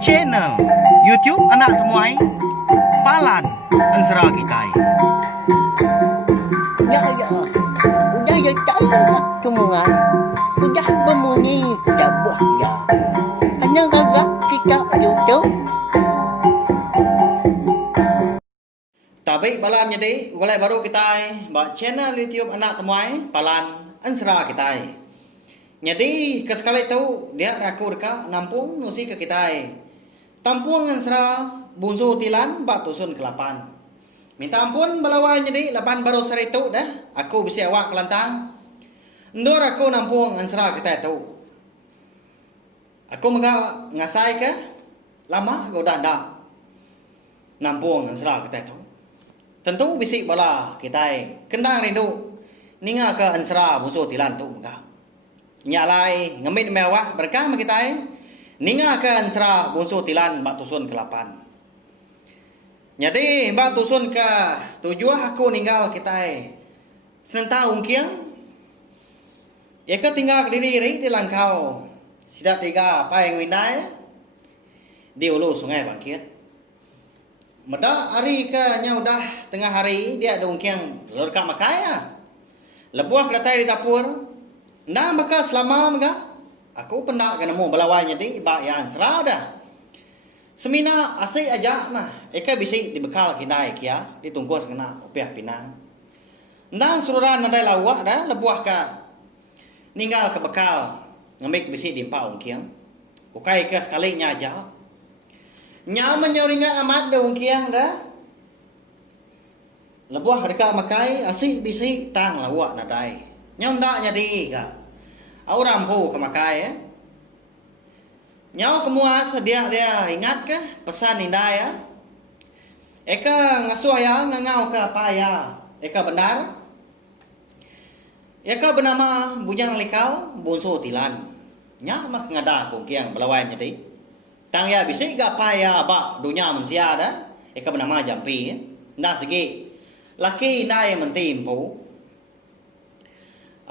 Channel YouTube Anak Temuai Palan Ansara Kitai. Ya ya, udah ya cakap semua, udah bermuni cabut ya. Hanya agak kita YouTube. Tapi malam jadi mulai baru kita buat channel YouTube Anak Temuai Palan Ansara Kitai. Jadi kesekali itu dia aku dekat nampung nusi ke kita. Tampung Ansara bunsu tilan bak tusun kelapan. Minta ampun balawan jadi lapan baru sari itu dah. Aku bisa awak kelantang. Ndur aku nampung Ansara kita itu. Aku mega ngasai ke lama go dah nampung Ansara kita itu. Tentu bisik bala kita kendang rindu ninga ke Ansara bunsu tilan tu mega. Nyalai ngemit mewah berkah kita ninga ke Ansara bunsu tilan bak tusun kelapan. Jadi bak tusun ke tujuh aku ninggal kita senentang ungkiang. Ya ke tinggal ke diri di langkau. Sudah tiga apa yang windai di ulu sungai Bangkit. Meda hari ke nya udah tengah hari dia ada ungkiang telur kak makaya. Lebuah kelatai di dapur. Nah maka selama mega aku pernah kena nemu belawanya di bak yang serada. Semina asik aja mah eka bisi dibekal kinai kia ditungkus kena upiah pinang. Nah sururan nadai lawak dah lebuah ka ninggal ke bekal ngamik bisi dimpa ungkiang. Ukai ke sekali nya aja. Nya menyoringan amat be ungkiang dah. Lebuah dekat makai asik bisi tang lawak nadai. Nya ndak jadi ka. Orang pu ke makai ya. Nyau kemuas dia ingat ke pesan indah ya. Eka ngasuh ya ngangau ke apa ya. Eka benar. Eka bernama bujang likau bunsu tilan. Nya mak ngada kungkiang belawan jadi. Tang ya bisik ga apa ya ba dunia manusia dah. Eka bernama jampi. Ndak segi. Laki indah yang mentimpu.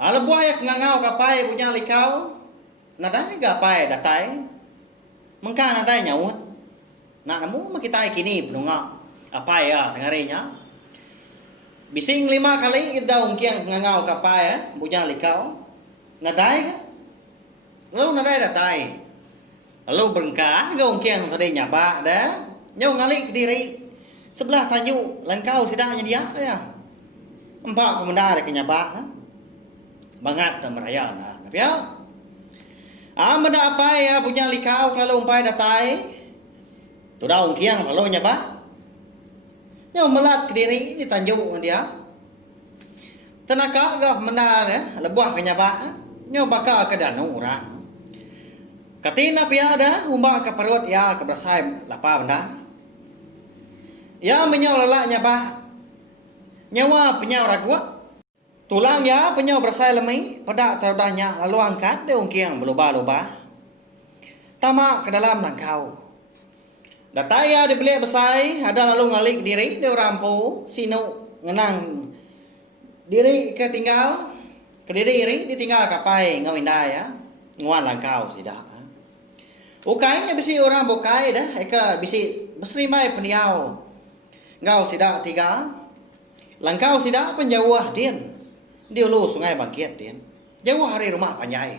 Ala buaya ngangau kapai punya likau. Nada ni gapai datai. Mengka nada nyaut. Nak namu kita kini penunga. Apa ya tengarinya. Bising 5 kali kita ungkiang ngangau kapai ya punya likau. Nadai ka. Lalu nadai datai. Lalu berengkah ga ungkiang tadi nyaba dah. Nyau ngali ke diri. Sebelah tajuk langkau sidangnya dia ya. Empat pemenda ke nyaba ha. Bangat meraya nah. Tapi ya. Menda apa ya punya likau kalau umpai datai. Tu dah ungkiang kalau nyaba. Nyau melat ke diri ditanjuk dia. Tenaga gaf menda ya lebuah ke nyaba. Nyau bakal ke danu orang. Katina pia ada umbak ke perut ya ke bersai lapa benda. Ya menyau lelak nyaba. Nyawa penyau raguak. Tulang ya penyau bersai lemai pada terdahnya lalu angkat dia ungkiang berubah-ubah. Tamak ke dalam langkau. Datai ya dibeli bersai ada lalu ngalik diri dia rampu sinu ngenang diri ketinggal ke diri ditinggal kapai ngawinda ya nguan langkau sidah. Ukainya bisi orang bukai dah eka bisi besrimai peniau. Ngau sidah tiga. Langkau sidah penjauh din. Di ulu sungai Bangkit din. Jauh hari rumah panjai.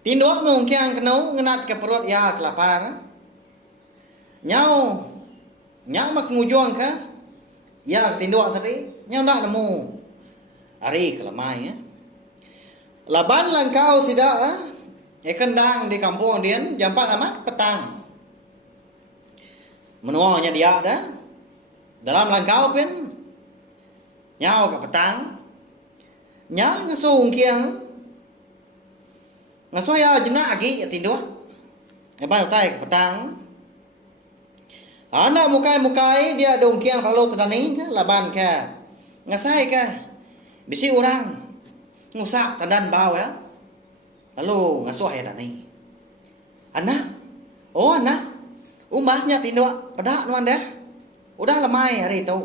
Tinduk mungkiang kenau ngenat ke perut ya kelapar. Nyau mak ngujung ke. Ya tinduk tadi. Nyau ndak nemu. Hari kelemai ya. Laban langkau sidak kendang di kampung din jam 4 amat petang. Menuangnya dia dah. Dalam langkau pun nyau ke petang. Nya ngasuh ungkiang. Ngasuh ya jenak lagi ya tinduk. Lepas tai ke petang. Anak mukai dia ada ungkiang kalau tadani ke laban ke. Ngasai ke. Bisi orang ngusak tandan bau ya. Lalu ngasuh ya dani. Anak. Oh anak. Umbahnya tinduk. Pedak nuan dah. Udah lemai hari itu.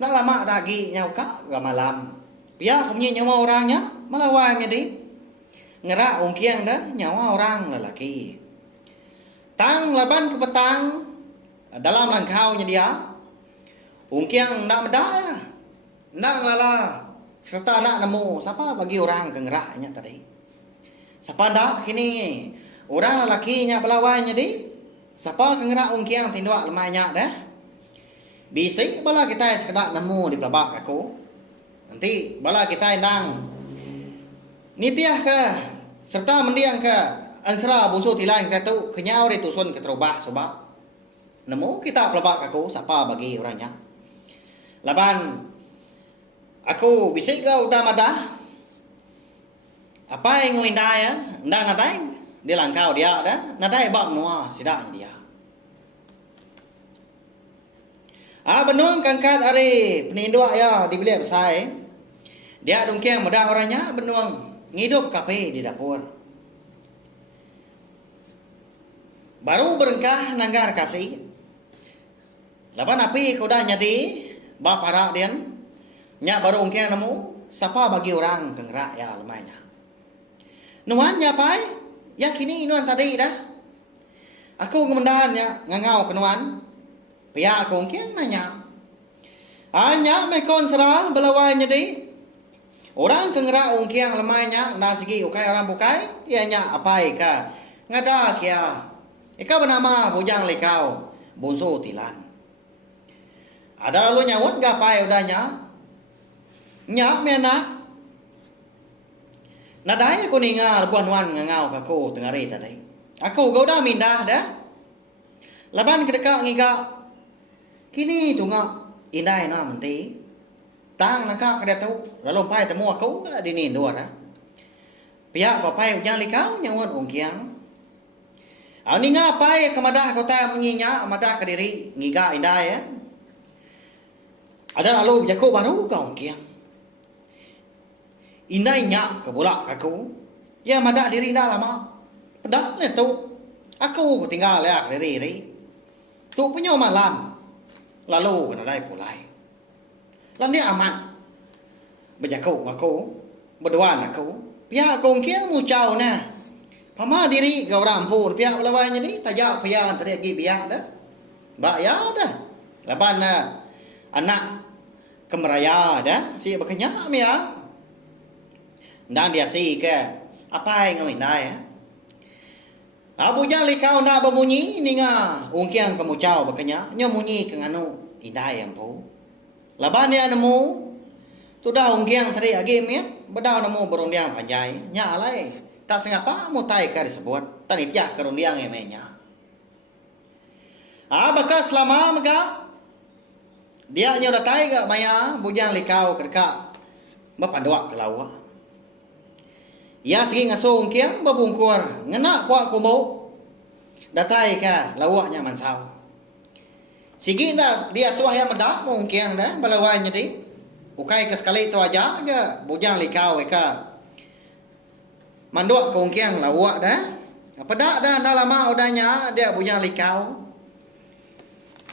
Nak lama lagi nyau kak gak malam. Pia kumnya nyawa orangnya melawainya di. ngerak ungkiang dah nyawa orang lelaki. Tang laban ke petang dalam langkaunya dia ungkiang nak medah nak lala serta nak nemu siapa bagi orang ke ngeraknya tadi. Siapa dak kini orang lelakinya pelawainya di siapa ke ngerak ungkiang tinduk lemahnya dah. Bising bala kita sekedar nemu di pelabak aku. Nanti bala kita indang nitiah ke serta mendiang ke ansra busu tilang kita tu kenyau di tusun ke terubah sebab nemu kita pelabak aku siapa bagi orangnya. Laban aku bisik kau udah madah apa yang ngindai ya ndang nadai di langkau dia dah nadai bab nuah sidak dia. Benuang kangkat hari peninduk ya di bilik besar. Dia dongkiang mudah orangnya benuang ngidup kape di dapur. Baru berengkah nanggar kasih. Laban api kau dah nyadi bab parak dia. Nya baru ungkiang nemu siapa bagi orang kengrak ya lemahnya. Nuan nyapai ya kini nuan tadi dah. Aku kemendahan ya ngangau ke nuan. Pihak aku mungkin nanya. Hanya mekon serang belawainya di. Orang kengerak ungkiang lemahnya. Nak segi ukai orang bukai. Ianya apa ika. Ngada kia. Ika bernama bujang likau. Bunso tilan. Ada lalu nyawut gapai udahnya. Nyak mena. Nadai aku ningal buan wan ngangau kaku tengah hari tadi. Aku kau dah mindah dah. Laban kedekak ngigak. Kini tunga indai na menti tang nakak kada tu lalu pai temu aku dinin dua dah pihak ko pai ujang likau nyawat ungkiang ani ngapai kemadah kota menyinya madah ke diri ngiga indai ya ada lalu jago baru kau ungkiang indai nya ke bola kaku ya madah diri dah lama pedak ne tu aku tinggal ya diri tu punya malam lalu kena dai pulai. Lan dia aman. Berjakau aku, berdoa aku. Pihak aku kia mucau na. Pama diri kau rampun pihak belawainya ni tajak pihak antara gi pihak dah. Bak ya dah. Laban anak kemeraya dah. Si berkenya mi ya. Dan dia si ke apa yang ngamin dah ya. Abu jali kau nak berbunyi ninga ungkiang kemucau berkenya nyamunyi kenganu indai ampu. Laban dia nemu tu dah ungkiang tadi agi mi bedah nemu berundiang panjai nya alai tak sengapa mutai ka disebut tani tiak kerundiang emenya. Bekas selama mega dia nya datai ke maya bujang likau kedeka bapandua ke lawa. Ya segi ngaso ungkiang babungkur ngena kuak kumbau datai ka lawaknya mansau. Sigi dia suah yang medak ungkiang dah balawanya di ukai ke sekali tu aja ke bujang likau ka manduk ke ungkiang lawak dah. Apa dak dah lama udahnya dia bujang likau.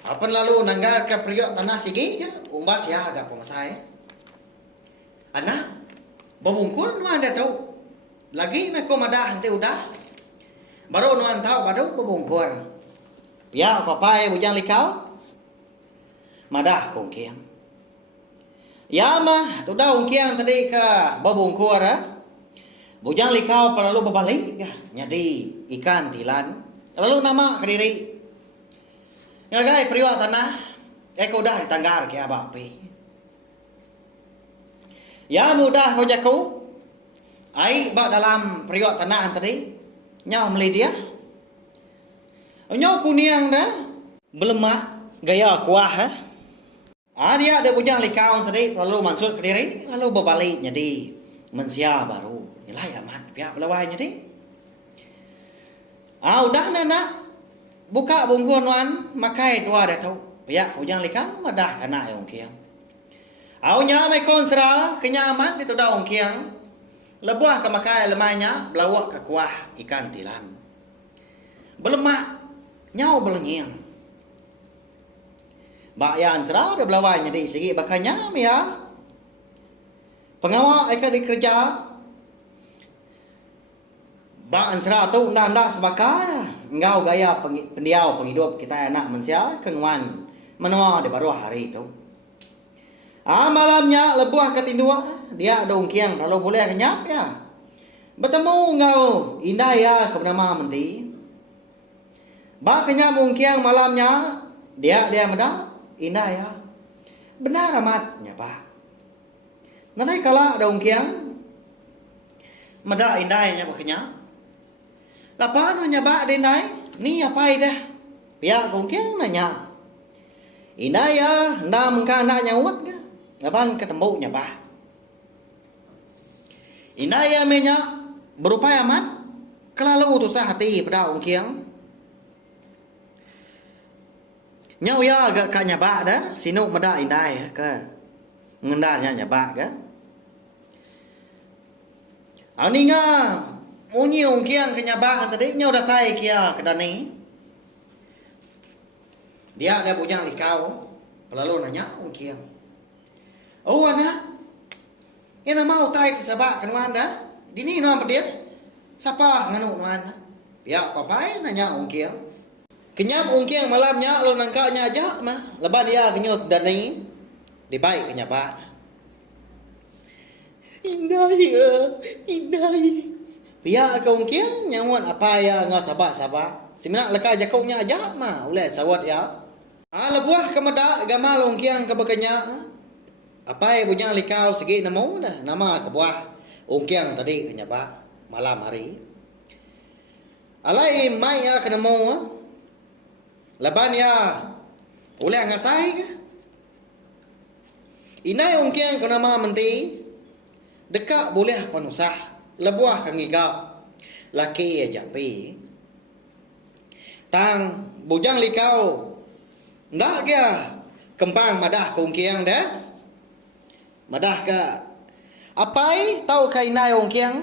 Apa lalu nanggar ke priok tanah sigi ya umbas ya agak pemasai. Anak babungkur nu ada tahu lagi nak ko madah henti udah baru nuan tahu baru berbungkur ya papai bujang likau madah kongkiang ya mah tu dah ungkiang tadi ke berbungkur bujang likau lalu berbalik nyadi ikan tilan lalu nama ke diri ngagai priwak tanah eko dah ditanggar ke abak api ya mudah ko jaku ai bak dalam periuk tanah tadi nyau meli dia nyau kuniang dah belemak gaya kuah dia ada bujang likau tadi lalu mansut ke diri lalu berbalik jadi mensia baru nilai aman pihak belawai jadi udah nak buka bungkuan wan makai tua dah tahu pihak bujang likau madah kana yang kiang nya mai konsra kenyaman itu dah ongkiang lebuah ke makai lemahnya belawak ke kuah ikan tilan. Belemak nyau belengiang. Bakyan serah ada belawanya di segi bakanya ya. Pengawal akan dikerja. Ba ansra tu nanda sebaka ngau gaya pendiau penghidup kita anak manusia kengwan menua di baru hari itu. Malamnya lebuah ketindua dia dong kiang kalau boleh kenyap ya. Bertemu ngau indah ya ke bernama menti. Ba kenyap kiang malamnya dia meda indah ya. Benar amatnya pak. Nanti kala dong kiang meda indahnya baknya. Lapan nanya ba denai, ni apa dah? Pihak kongkiang nanya. Indah ya, nda mengka nak nyawat ke? Lapan ketembunya ba. Indah ya menya berupaya amat. Kelalu utusah hati pada kongkiang. Nyau ya agak kanya ba dah, sinuk meda indah ya ke? Ngendanya nyaba ke? Ani nga Unyi kiang kenyabaan tadi nyau datai kia kedani. Dia ada bujang likau. Lalu nanya kiang. Oh anak. Ina mau tai kesabak kenuan dah. Dini no pedir. Siapa nganu nuan? Ya papai nanya kiang. Kenyap kiang malamnya lo nangkanya aja mah. Lepas dia kenyut dani. Dibaik kenyabak. Indah ya. Indah. Pihak kau kiang nyawan apa ya ngah sabak. Simnak leka jakaunya aja mah oleh sawat ya. Lebuah kemada gamal kiang kebakanya. Apa ya bujang likau segi namo dah nama kebuah kiang tadi kenyapa malam hari. Alai mai ya kenamo. Laban ya oleh ngasai ke. Inai kiang kenama menti. Dekat boleh penusah. Lebuah kangigap laki ya jampi tang bujang likau ndak dia kempang madah kongkiang dah madah ka apai tahu kainai kongkiang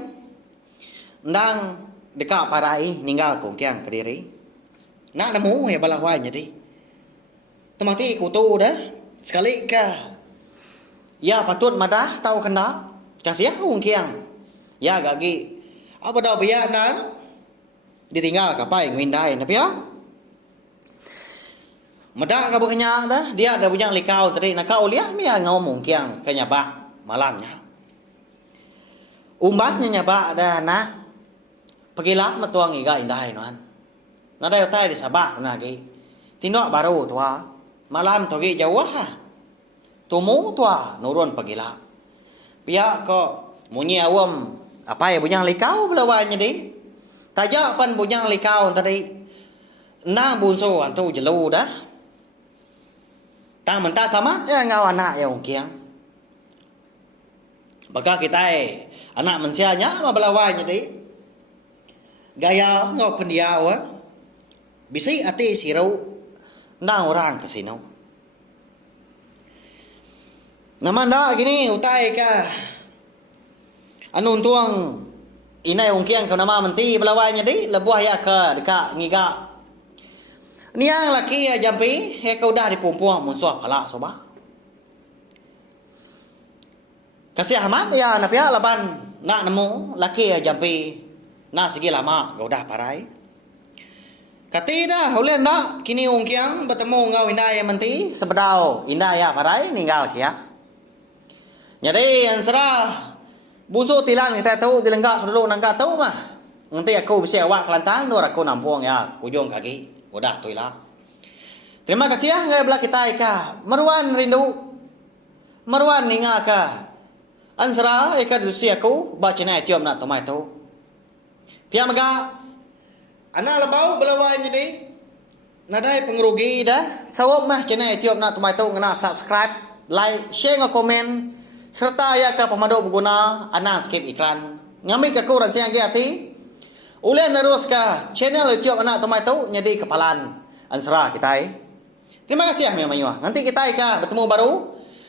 ndang dekat parai ninggal kongkiang kediri nak nemu ya balawanya di temati kutu dah sekali ka ya patut madah tahu kena kasih kongkiang. Ya gagi. Apa dah biar nan? Ditinggal kapai ngindai tapi ya. Medak ka bekenya dah. Dia ada bujang likau tadi nak kau lihat mi ngomong kiang ke nyaba malamnya. Umbasnya nyaba dah nah. Pagilat matuang iga indai nan. Nada tai di sabak nagi. Tinok baru tua. Malam togi jauh ha. Tumu tua nurun pagilat. Pihak ko munyi awam apa ya bujang likau belawanya di tajak pan bujang likau tadi na bunso antu jelu dah tang mentah sama ya ngau anak yang kiang baka kita anak mensianya ma belawanya di gaya ngau pendiau bisi ati sirau na orang kasino namanda gini utai ka anun tuang inai kiang ke nama menti belawanya di lebuah ya ke dekat ngiga. Ni yang laki ya jampi he kau dah dipumpuang munsuh pala soba. Kasih amat ya na pia laban nak nemu laki ya jampi na segi lama kau dah parai. Kati dah oleh nak kini kiang bertemu ngau inai menti sebedau inai ya parai ninggal kia. Jadi yang serah buso tilang kita tahu dilenggak dulu nangka tahu mah. Nanti aku bisa awak kelantang dua aku nampuang ya kujung kaki. Udah tu lah. Terima kasih ya ngai belah kita ika. Meruan rindu. Meruan ninga ka. Ansra ika dusi aku ba cina tiom nak tomai tu. Pia maga anak lebau belawan jadi. Nadai pengerugi dah. Sawak mah cina tiom nak tomai tu ngena subscribe, like, share ngau komen. Serta ya ka pemadu berguna anak skip iklan. Ngambil ke kurang siang hati. Uleh nerus ka channel YouTube anak tomai tu jadi kepalan ansra kita. Terima kasih ya memang. Nanti kita ka bertemu baru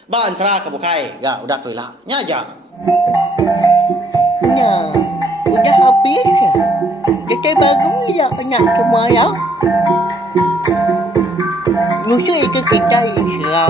ba ansra ka bukai. Ga udah tu lah. Nya aja. Nah, udah habis. Kita baru ya anak semua ya. Musuh itu kita insya